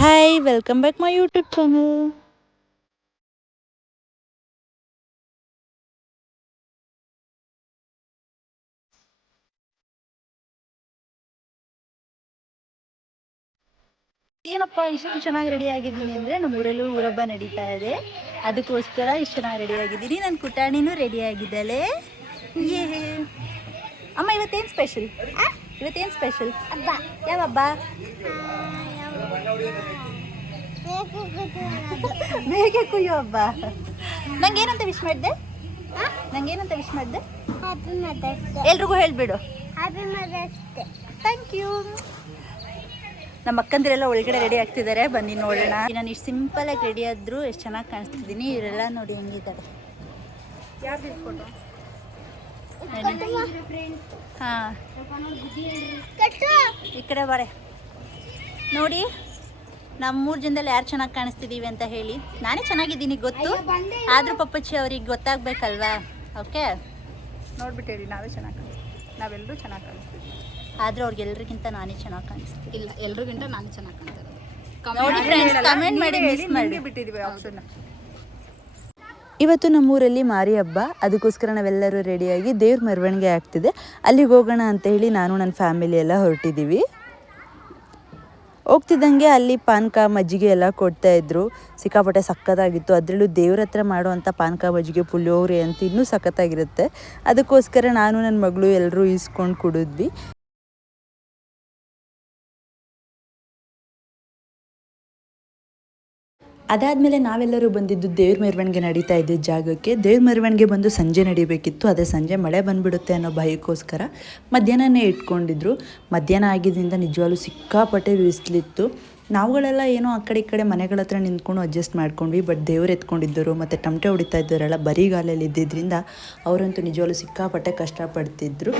Hi welcome back my YouTube channel. ಏನಪ್ಪ ಇಷ್ಟು ಚೆನ್ನಾಗಿ ರೆಡಿ ಆಗಿದ್ದೀನಿ ಅಂದರೆ ನಮ್ಮೂರಲ್ಲೂ ಊರಬ್ಬ ನಡೀತಾ ಇದೆ, ಅದಕ್ಕೋಸ್ಕರ ಇಷ್ಟು ಚೆನ್ನಾಗಿ ರೆಡಿ ಆಗಿದ್ದೀನಿ. ನನ್ನ ಕುಟಾಣಿನೂ ರೆಡಿ ಆಗಿದ್ದಾಳೆ. ಏ ಅಮ್ಮ, ಇವತ್ತೇನು ಸ್ಪೆಷಲ್? ಇವತ್ತೇನು ಸ್ಪೆಷಲ್ ಹಬ್ಬ? ಯಾವ ಹಬ್ಬ? ಬೇಗೆ ಕುಯ್ಯೋ ಹಬ್ಬ. ನಂಗೇನಂತ ವಿಶ್ ಮಾಡಿದೆ? ನಂಗೇನಂತ ವಿಶ್ ಮಾಡಿದೆ? ಎಲ್ರಿಗೂ ಹೇಳ್ಬಿಡು. Thank you. ನಮ್ಮ ಅಕ್ಕಂದಿರೆಲ್ಲ ಒಳಗಡೆ ರೆಡಿ ಆಗ್ತಿದ್ದಾರೆ, ಬನ್ನಿ ನೋಡೋಣ. ನಾನು ಇಷ್ಟು ಸಿಂಪಲಾಗಿ ರೆಡಿ ಆದರೂ ಎಷ್ಟು ಚೆನ್ನಾಗಿ ಕಾಣಿಸ್ತಿದ್ದೀನಿ. ಇವರೆಲ್ಲ ನೋಡಿ ಹೆಂಗಿದ್ದಾರೆ. ಹಾಂ, ಈ ಕಡೆ ಬಾರೆ ನೋಡಿ. ನಮ್ಮ 3 ಜನದಲ್ಲಿ ಯಾರು ಚೆನ್ನಾಗಿ ಕಾಣಿಸ್ತಿದ್ದೀವಿ ಅಂತ ಹೇಳಿ. ನಾನೇ ಚೆನ್ನಾಗಿದ್ದೀನಿ ಗೊತ್ತು, ಆದರೂ ಪಪ್ಪಚ್ಚಿ ಅವ್ರಿಗೆ ಗೊತ್ತಾಗಬೇಕಲ್ವಾ? ಓಕೆ, ನೋಡ್ಬಿಟ್ಟು ಹೇಳಿ. ನಾವೇ ಚೆನ್ನಾಗಿ ಕಾಣಿಸ್ತೀವಿ, ನಾವೆಲ್ಲರೂ ಚೆನ್ನಾಗಿ ಕಾಣಿಸ್ತೀವಿ, ಆದರೂ ಅವ್ರಿಗೆಲ್ರಿಗಿಂತ ನಾನೇ ಚೆನ್ನಾಗಿ ಕಾಣಿಸ್ತೀನಿ. ಇಲ್ಲ, ಎಲ್ರಿಗಿಂತ ನಾನು ಚೆನ್ನಾಗಿ ಕಾಣ್ತಿರೋದು. ನೋಡಿ ಫ್ರೆಂಡ್ಸ್, ಕಮೆಂಟ್ ಮಾಡಿ, ಮಿಸ್ ಮಾಡಿ ಬಿಟ್ಟಿದ್ದೀವಿ ಆಪ್ಷನ್. ಇವತ್ತು ನಮ್ಮೂರಲ್ಲಿ ಮಾರಿ ಹಬ್ಬ, ಅದಕ್ಕೋಸ್ಕರ ನಾವೆಲ್ಲರೂ ರೆಡಿಯಾಗಿ ದೇವ್ರ ಮೆರವಣಿಗೆ ಆಗ್ತಿದೆ, ಅಲ್ಲಿಗೆ ಹೋಗೋಣ ಅಂತ ಹೇಳಿ ನಾನು ನನ್ನ ಫ್ಯಾಮಿಲಿ ಎಲ್ಲ ಹೊರಟಿದ್ದೀವಿ. ಹೋಗ್ತಿದ್ದಂಗೆ ಅಲ್ಲಿ ಪಾನಕ ಮಜ್ಜಿಗೆ ಎಲ್ಲ ಕೊಡ್ತಾಯಿದ್ರು, ಸಿಕ್ಕಾಪಟ್ಟೆ ಸಖತ್ತಾಗಿತ್ತು. ಅದರಲ್ಲೂ ದೇವ್ರ ಹತ್ರ ಮಾಡುವಂಥ ಪಾನಕ ಮಜ್ಜಿಗೆ ಪುಳಿಯೋಗರೆ ಅಂತ ಇನ್ನೂ ಸಖತ್ತಾಗಿರುತ್ತೆ. ಅದಕ್ಕೋಸ್ಕರ ನಾನು ನನ್ನ ಮಗಳು ಎಲ್ಲರೂ ಈಸ್ಕೊಂಡು ಕುಡಿದ್ವಿ. ಅದಾದಮೇಲೆ ನಾವೆಲ್ಲರೂ ಬಂದಿದ್ದು ದೇವ್ರ ಮೆರವಣಿಗೆ ನಡೀತಾ ಇದ್ದ ಜಾಗಕ್ಕೆ. ದೇವ್ರ ಮೆರವಣಿಗೆ ಬಂದು ಸಂಜೆ ನಡಿಬೇಕಿತ್ತು, ಅದೇ ಸಂಜೆ ಮಳೆ ಬಂದುಬಿಡುತ್ತೆ ಅನ್ನೋ ಭಯಕ್ಕೋಸ್ಕರ ಮಧ್ಯಾಹ್ನನೇ ಇಟ್ಕೊಂಡಿದ್ರು. ಮಧ್ಯಾಹ್ನ ಆಗಿದ್ದರಿಂದ ನಿಜವಾಗ್ಲೂ ಸಿಕ್ಕಾಪಟ್ಟೆ ಬಿಸಿಲಿತ್ತು. ನಾವುಗಳೆಲ್ಲ ಏನೋ ಆ ಕಡೆ ಈ ಕಡೆ ಮನೆಗಳ ಹತ್ರ ನಿಂತ್ಕೊಂಡು ಅಡ್ಜಸ್ಟ್ ಮಾಡ್ಕೊಂಡ್ವಿ. ಬಟ್ ದೇವ್ರು ಎತ್ಕೊಂಡಿದ್ದರು ಮತ್ತು ಟಮಟೆ ಹೊಡಿತಾ ಇದ್ದವರೆಲ್ಲ ಬರಿಗಾಲಲ್ಲಿ ಇದ್ದಿದ್ದರಿಂದ ಅವರಂತೂ ನಿಜವಾಗ್ಲೂ ಸಿಕ್ಕಾಪಟ್ಟೆ ಕಷ್ಟಪಡ್ತಿದ್ರು.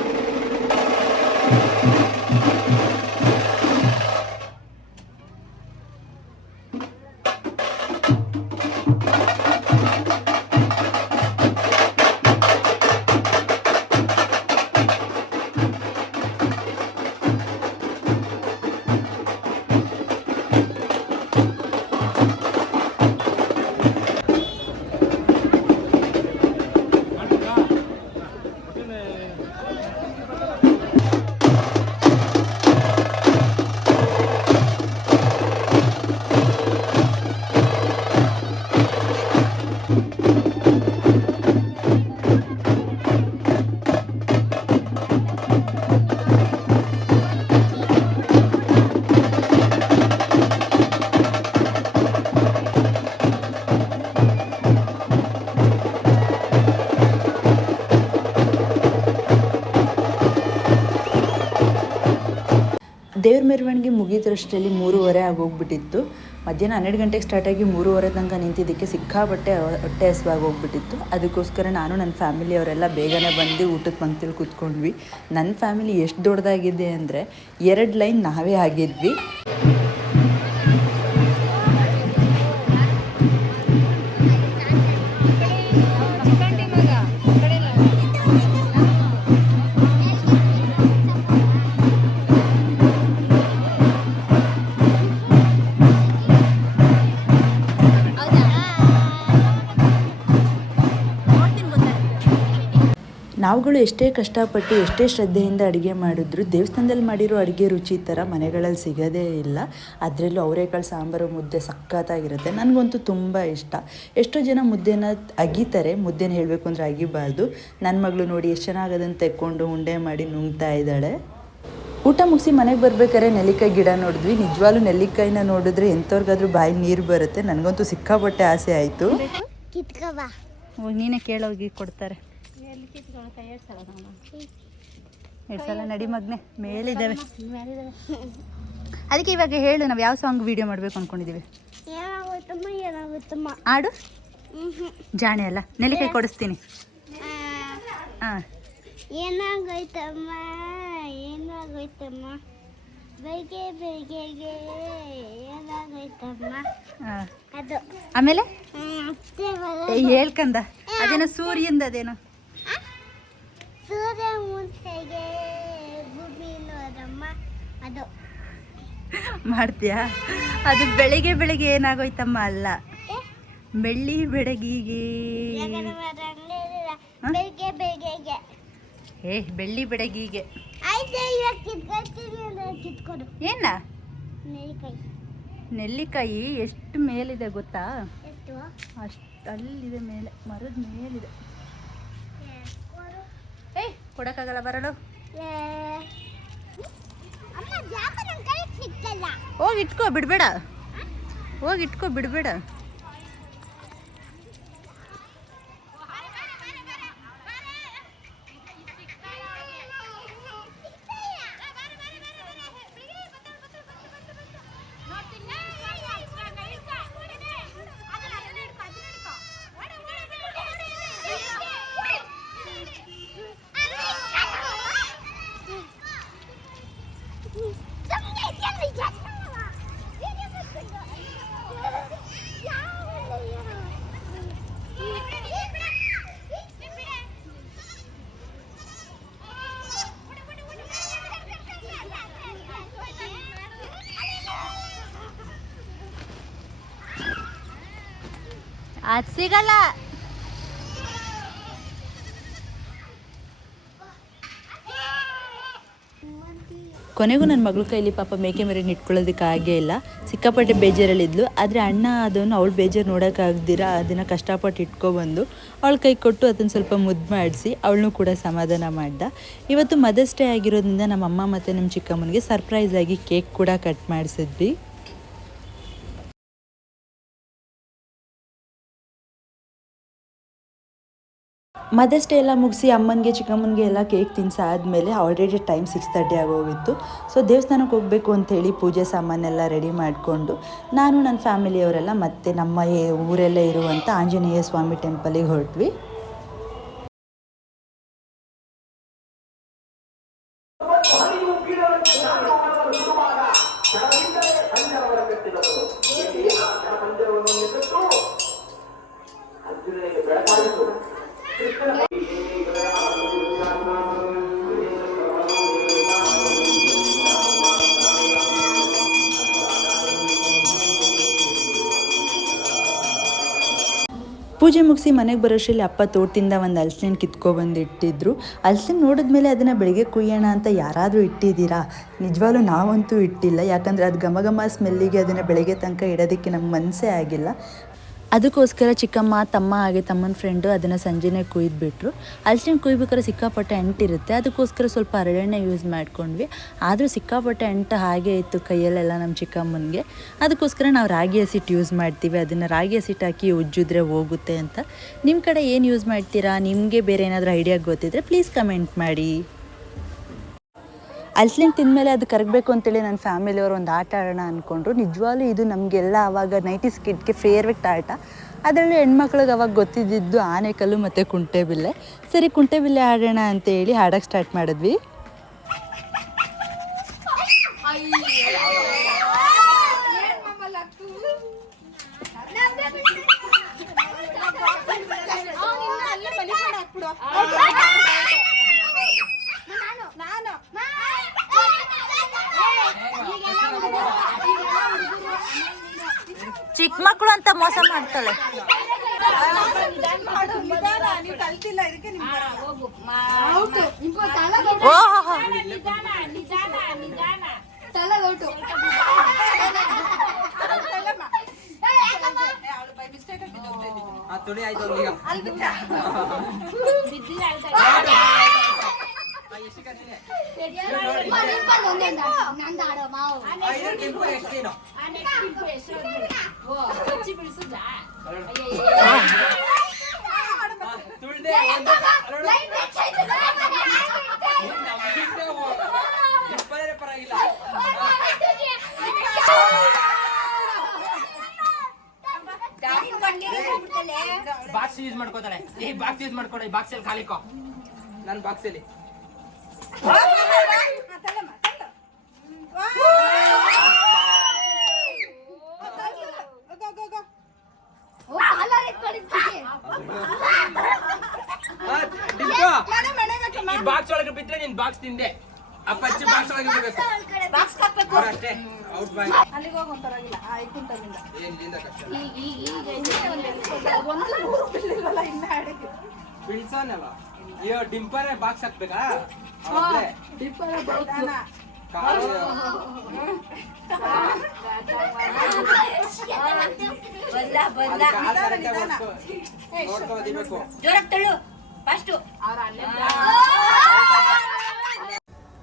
ದೇವ್ರ ಮೆರವಣಿಗೆ ಮುಗಿದ್ರಷ್ಟರಲ್ಲಿ 3:30 ಆಗೋಗ್ಬಿಟ್ಟಿತ್ತು. ಮಧ್ಯಾಹ್ನ 12 ಗಂಟೆಗೆ ಸ್ಟಾರ್ಟಾಗಿ 3:30 ತನಕ ನಿಂತಿದ್ದಕ್ಕೆ ಸಿಕ್ಕಾಪಟ್ಟೆ ಹೊಟ್ಟೆ ಹಸಿವಾಗಿ ಹೋಗ್ಬಿಟ್ಟಿತ್ತು. ಅದಕ್ಕೋಸ್ಕರ ನಾನು ನನ್ನ ಫ್ಯಾಮಿಲಿಯವರೆಲ್ಲ ಬೇಗನೆ ಬಂದು ಊಟದ ಪಂಕ್ತಿಲಿ ಕೂತ್ಕೊಂಡ್ವಿ. ನನ್ನ ಫ್ಯಾಮಿಲಿ ಎಷ್ಟು ದೊಡ್ಡದಾಗಿದೆ ಅಂದರೆ 2 ಲೈನ್ ನಾವೇ ಆಗಿದ್ವಿ. ನಾವುಗಳು ಎಷ್ಟೇ ಕಷ್ಟಪಟ್ಟು ಎಷ್ಟೇ ಶ್ರದ್ಧೆಯಿಂದ ಅಡುಗೆ ಮಾಡಿದ್ರು ದೇವಸ್ಥಾನದಲ್ಲಿ ಮಾಡಿರೋ ಅಡುಗೆ ರುಚಿ ಥರ ಮನೆಗಳಲ್ಲಿ ಸಿಗೋದೇ ಇಲ್ಲ. ಅದರಲ್ಲೂ ಅವರೆಕಾಳು ಸಾಂಬಾರು ಮುದ್ದೆ ಸಖತ್ತಾಗಿರುತ್ತೆ. ನನಗಂತೂ ತುಂಬ ಇಷ್ಟ. ಎಷ್ಟೋ ಜನ ಮುದ್ದೆನ ಅಗಿತಾರೆ, ಮುದ್ದೆನ ಹೇಳಬೇಕು ಅಂದರೆ ಅಗಿಬಾರ್ದು. ನನ್ನ ಮಗಳು ನೋಡಿ ಎಷ್ಟು ಚೆನ್ನಾಗದನ್ನು ತೆಕ್ಕೊಂಡು ಉಂಡೆ ಮಾಡಿ ನುಂಗ್ತಾ ಇದ್ದಾಳೆ. ಊಟ ಮುಗಿಸಿ ಮನೆಗೆ ಬರ್ಬೇಕಾದ್ರೆ ನೆಲ್ಲಿಕಾಯಿ ಗಿಡ ನೋಡಿದ್ವಿ. ನಿಜವಾಗ್ಲೂ ನೆಲ್ಲಿಕಾಯಿನ ನೋಡಿದ್ರೆ ಎಂಥವ್ರಿಗಾದ್ರೂ ಬಾಯಿ ನೀರು ಬರುತ್ತೆ. ನನಗಂತೂ ಸಿಕ್ಕಾಪಟ್ಟೆ ಆಸೆ ಆಯಿತು. ನೀನೇ ಕೇಳೋಗಿ ಕೊಡ್ತಾರೆ. 2 ಸಲ ನಡಿ ಮಗ್ನೆ, ಮೇಲಿದ್ದಾವೆ. ಅದಕ್ಕೆ ಇವಾಗ ಹೇಳು, ನಾವು ಯಾವ ಸಾಂಗ್ ವಿಡಿಯೋ ಮಾಡಬೇಕು ಅಂದ್ಕೊಂಡಿದ್ದೀವಿ? ಆಡು ಜಾಣೆ ಅಲ್ಲ, ನೆಲ್ಲಿಕಾಯಿ ಕೊಡಿಸ್ತೀನಿ. ಹಾಂ, ಏನಾಗೋಯ್ತಮ್ಮ ಏನಾಗೋಯ್ತಮ್ಮ ಬೆಳಿಗ್ಗೆ ಬೆಳಿಗ್ಗೆಗೆ ಏನಾಗೋಯ್ತಮ್ಮ. ಅದು ಆಮೇಲೆ ಹೇಳ್ಕಂದ ಅದೇನೋ ಸೂರ್ಯಂದ, ಅದೇನೋ ಸೂರ್ಯ ಮುಂಚೆಗೆ ಭೂಮಿ ನೋಡಮ್ಮ. ಅದು ಮಾಡ್ತೀಯಾ? ಅದು ಬೆಳಿಗ್ಗೆ ಬೆಳಿಗ್ಗೆ ಏನಾಗೋಯ್ತಮ್ಮ ಅಲ್ಲ, ಬೆಳ್ಳಿ ಬೆಡಗಿಗೆ ಬೆಳಿಗ್ಗೆ ಬೆಳಿಗ್ಗೆ ಬೆಳ್ಳಿ ಬೆಡಗಿಗೆ ಆಯ್ತು, ಇವಾಗ ಕಿತ್ಕೊಡು. ಏನ? ನೆಲ್ಲಿಕಾಯಿ. ನೆಲ್ಲಿಕಾಯಿ ಎಷ್ಟು ಮೇಲಿದೆ ಗೊತ್ತಾ? ಎಷ್ಟು? ಅಷ್ಟು ಅಲ್ಲಿದೆ ಮೇಲೆ, ಮರದ ಮೇಲಿದೆ. ಕೊಡಕ್ಕಾಗಲ್ಲ, ಬರಲು. ಹೋಗಿ ಇಟ್ಕೋ, ಬಿಡ್ಬೇಡ. ಹೋಗಿ ಇಟ್ಕೋ, ಬಿಡ್ಬೇಡ. ಅದು ಸಿಗಲ್ಲ. ಕೊನೆಗೂ ನನ್ನ ಮಗಳ ಕೈಲಿ ಪಾಪ ಮೇಕೆ ಮರಿನ ಇಟ್ಕೊಳ್ಳೋದಕ್ಕೆ ಆಗೇ ಇಲ್ಲ. ಸಿಕ್ಕಾಪಟ್ಟೆ ಬೇಜಾರಲ್ಲಿದ್ಲು. ಆದರೆ ಅಣ್ಣ ಅದನ್ನು ಅವಳು ಬೇಜಾರು ನೋಡೋಕ್ಕಾಗ್ದಿರ ಅದನ್ನು ಕಷ್ಟಪಟ್ಟು ಇಟ್ಕೊಬಂದು ಅವಳ ಕೈ ಕೊಟ್ಟು ಅದನ್ನು ಸ್ವಲ್ಪ ಮುದ್ದು ಮಾಡಿಸಿ ಅವಳನ್ನೂ ಕೂಡ ಸಮಾಧಾನ ಮಾಡ್ದ. ಇವತ್ತು ಮದರ್ಸ್ ಡೇ ಆಗಿರೋದ್ರಿಂದ ನಮ್ಮ ಅಮ್ಮ ಮತ್ತು ನಮ್ಮ ಚಿಕ್ಕಮ್ಮನಿಗೆ ಸರ್ಪ್ರೈಸ್ ಆಗಿ ಕೇಕ್ ಕೂಡ ಕಟ್ ಮಾಡಿಸಿದ್ವಿ. ಮದರ್ಸ್ ಡೇ ಎಲ್ಲ ಮುಗಿಸಿ ಅಮ್ಮನಿಗೆ ಚಿಕ್ಕಮ್ಮನಿಗೆ ಎಲ್ಲ ಕೇಕ್ ತಿನ್ಸಾದ್ಮೇಲೆ ಆಲ್ರೆಡಿ ಟೈಮ್ 6:30 ಆಗೋಗಿತ್ತು. ಸೊ ದೇವಸ್ಥಾನಕ್ಕೆ ಹೋಗಬೇಕು ಅಂಥೇಳಿ ಪೂಜೆ ಸಾಮಾನೆಲ್ಲ ರೆಡಿ ಮಾಡಿಕೊಂಡು ನಾನು ನನ್ನ ಫ್ಯಾಮಿಲಿಯವರೆಲ್ಲ ಮತ್ತೆ ನಮ್ಮ ಊರಲ್ಲೇ ಇರುವಂಥ ಆಂಜನೇಯ ಸ್ವಾಮಿ ಟೆಂಪಲಿಗೆ ಹೊರಟ್ವಿ. ಪೂಜೆ ಮುಗಿಸಿ ಮನೆಗೆ ಬರೋಷ್ಟರಲ್ಲಿ ಅಪ್ಪ ತೋಟದಿಂದ ಒಂದು ಹಲಸಿನ ಕಿತ್ಕೊಬಂದಿಟ್ಟಿದ್ರು. ಹಲಸಿನ ನೋಡಿದ್ಮೇಲೆ ಅದನ್ನು ಬೆಳಿಗ್ಗೆ ಕುಯ್ಯೋಣ ಅಂತ ಯಾರಾದರೂ ಇಟ್ಟಿದ್ದೀರಾ? ನಿಜವಾಗ್ಲೂ ನಾವಂತೂ ಇಟ್ಟಿಲ್ಲ. ಯಾಕಂದರೆ ಅದು ಘಮ ಘಮ ಸ್ಮೆಲ್ಲಿಗೆ ಅದನ್ನು ಬೆಳಗ್ಗೆ ತನಕ ಇಡೋದಕ್ಕೆ ನಮ್ಗೆ ಮನಸ್ಸೇ ಆಗಿಲ್ಲ. ಅದಕ್ಕೋಸ್ಕರ ಚಿಕ್ಕಮ್ಮ ತಮ್ಮ ಹಾಗೆ ತಮ್ಮನ ಫ್ರೆಂಡು ಅದನ್ನು ಸಂಜೆನೇ ಕುಯ್ದುಬಿಟ್ರು. ಹಲಸಿನ ಕುಯ್ಬೇಕಾದ್ರೆ ಸಿಕ್ಕಾಪಟ್ಟೆ ಅಂಟಿರುತ್ತೆ. ಅದಕ್ಕೋಸ್ಕರ ಸ್ವಲ್ಪ ಹರಳೆಣ್ಣೆ ಯೂಸ್ ಮಾಡ್ಕೊಂಡ್ವಿ. ಆದರೂ ಸಿಕ್ಕಾಪಟ್ಟೆ ಅಂಟು ಹಾಗೆ ಇತ್ತು ಕೈಯಲ್ಲೆಲ್ಲ ನಮ್ಮ ಚಿಕ್ಕಮ್ಮನಿಗೆ. ಅದಕ್ಕೋಸ್ಕರ ನಾವು ರಾಗಿ ಹಸಿಟ್ಟು ಯೂಸ್ ಮಾಡ್ತೀವಿ. ಅದನ್ನು ರಾಗಿ ಹಸಿಟ್ಟು ಹಾಕಿ ಉಜ್ಜಿದ್ರೆ ಹೋಗುತ್ತೆ ಅಂತ. ನಿಮ್ಮ ಕಡೆ ಏನು ಯೂಸ್ ಮಾಡ್ತೀರಾ? ನಿಮಗೆ ಬೇರೆ ಏನಾದರೂ ಐಡಿಯಾ ಗೊತ್ತಿದ್ದರೆ ಪ್ಲೀಸ್ ಕಮೆಂಟ್ ಮಾಡಿ. ಹಲಸಿನ ತಿಂದಮೇಲೆ ಅದು ಕರಗಬೇಕು ಅಂತೇಳಿ ನನ್ನ ಫ್ಯಾಮಿಲಿಯವರು ಒಂದು ಆಟ ಆಡೋಣ ಅಂದ್ಕೊಂಡ್ರು. ನಿಜವಾಗ್ಲೂ ಇದು ನಮಗೆಲ್ಲ ಆವಾಗ 90s ಕಿಡ್ಗೆ ಫೇವ್ರೆಟ್ ಆಟ. ಅದರಲ್ಲೂ ಹೆಣ್ಮಕ್ಳಿಗೆ ಅವಾಗ ಗೊತ್ತಿದ್ದು ಆನೆಕಲ್ಲು ಮತ್ತು ಕುಂಟೆಬಿಲ್ಲೆ. ಸರಿ ಕುಂಟೆಬಿಲ್ಲೆ ಆಡೋಣ ಅಂತೇಳಿ ಆಡೋಕ್ಕೆ ಸ್ಟಾರ್ಟ್ ಮಾಡಿದ್ವಿ. ಚಿಕ್ಕ ಮಕ್ಕಳು ಅಂತ ಮೋಸ ಮಾಡ್ತಾಳೆ. ಬಾಕ್ಸ್ ಯೂಸ್ ಮಾಡ್ಕೋತಾಳೆ. ಈ ಬಾಕ್ಸ್ ಯೂಸ್ ಮಾಡ್ಕೊಡ. ಈ ಬಾಕ್ಸ್ ಅಲ್ಲಿ ಖಾಲಿಕೋ. ನನ್ನ ಬಾಕ್ಸ್ ಅಲ್ಲಿ ಈ ಬಾಕ್ಸ್ ಒಳಗೆ ಬಿದ್ರೆ ನಿನ್ ಬಾಕ್ಸ್ ತಿಂದೆ. ಅಪ್ಪಚ್ಚಿ ಬಾಕ್ಸ್ ಒಳಗೆ ಇಡಬೇಕು ಅಷ್ಟೇ ಔಟ್ ಬಾಯ್ ಅಲ್ಲಿಗೆ ಹೋಗಿ ಒಂಥರಾಗಿಲ್ಲ ಆಯ್ಕುಂಟಲ್ಲಿಂದ ಏನಿಂದ ಕಷ್ಟ ಒಂದು 100 ಬಿಲ್ಲಿಲ್ವಲ್ಲ ಇನ್ನ ಅಡಿಗೆ ಬಿಳ್ಸೋನಲ್ಲ ಅಯ್ಯೋ ಡಿಂಪರ್ ಬಾಕ್ಸ್ ಹಾಕ್ಬೇಕಾ ಡಿಪ್ಪರ ಬೌದಾನ ನೋಡ್ಕೋದಿಬೇಕು ಅವ್ರ ಅಲ್ಲೇ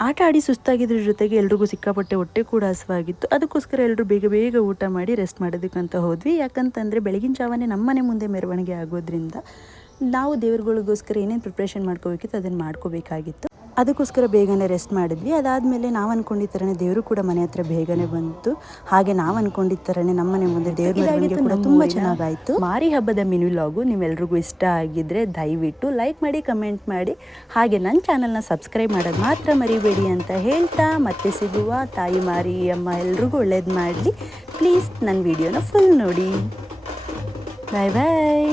ಆಟ ಆಡಿ ಸುಸ್ತಾಗಿದ್ರ ಜೊತೆಗೆ ಎಲ್ರಿಗೂ ಸಿಕ್ಕಾಪಟ್ಟೆ ಹೊಟ್ಟೆ ಕೂಡ ಹಸಿವಾಗಿತ್ತು. ಅದಕ್ಕೋಸ್ಕರ ಎಲ್ಲರೂ ಬೇಗ ಬೇಗ ಊಟ ಮಾಡಿ ರೆಸ್ಟ್ ಮಾಡೋದಕ್ಕಂತ ಹೋದ್ವಿ. ಯಾಕಂತಂದರೆ ಬೆಳಗಿನ ಜಾವನೇ ನಮ್ಮನೆ ಮುಂದೆ ಮೆರವಣಿಗೆ ಆಗೋದ್ರಿಂದ ನಾವು ದೇವ್ರುಗಳಿಗೋಸ್ಕರ ಏನೇನು ಪ್ರಿಪ್ರೇಷನ್ ಮಾಡ್ಕೋಬೇಕಿತ್ತು ಅದನ್ನು ಮಾಡ್ಕೋಬೇಕಾಗಿತ್ತು. ಅದಕ್ಕೋಸ್ಕರ ಬೇಗನೆ ರೆಸ್ಟ್ ಮಾಡಿದ್ವಿ. ಅದಾದಮೇಲೆ ನಾವು ಅಂದ್ಕೊಂಡಿದ್ದ ಥರನೇ ದೇವರು ಕೂಡ ಮನೆ ಹತ್ರ ಬೇಗನೆ ಬಂತು. ಹಾಗೆ ನಾವು ಅಂದ್ಕೊಂಡಿದ್ದ ಥರನೇ ನಮ್ಮನೆ ಮುಂದೆ ದೇವ್ರ ಮೆರವಣಿಗೆ ಕೂಡ ತುಂಬ ಚೆನ್ನಾಗಾಯಿತು. ಮಾರಿ ಹಬ್ಬದ ಮಿನಿ ವ್ಲಾಗು ನಿಮ್ಮೆಲ್ರಿಗೂ ಇಷ್ಟ ಆಗಿದ್ದರೆ ದಯವಿಟ್ಟು ಲೈಕ್ ಮಾಡಿ, ಕಮೆಂಟ್ ಮಾಡಿ, ಹಾಗೆ ನನ್ನ ಚಾನಲ್ನ ಸಬ್ಸ್ಕ್ರೈಬ್ ಮಾಡೋದು ಮಾತ್ರ ಮರಿಬೇಡಿ ಅಂತ ಹೇಳ್ತಾ ಮತ್ತೆ ಸಿಗುವ. ತಾಯಿ ಮಾರಿ ಅಮ್ಮ ಎಲ್ರಿಗೂ ಒಳ್ಳೇದು ಮಾಡಲಿ. ಪ್ಲೀಸ್ ನನ್ನ ವಿಡಿಯೋನ ಫುಲ್ ನೋಡಿ. ಬಾಯ್ ಬಾಯ್.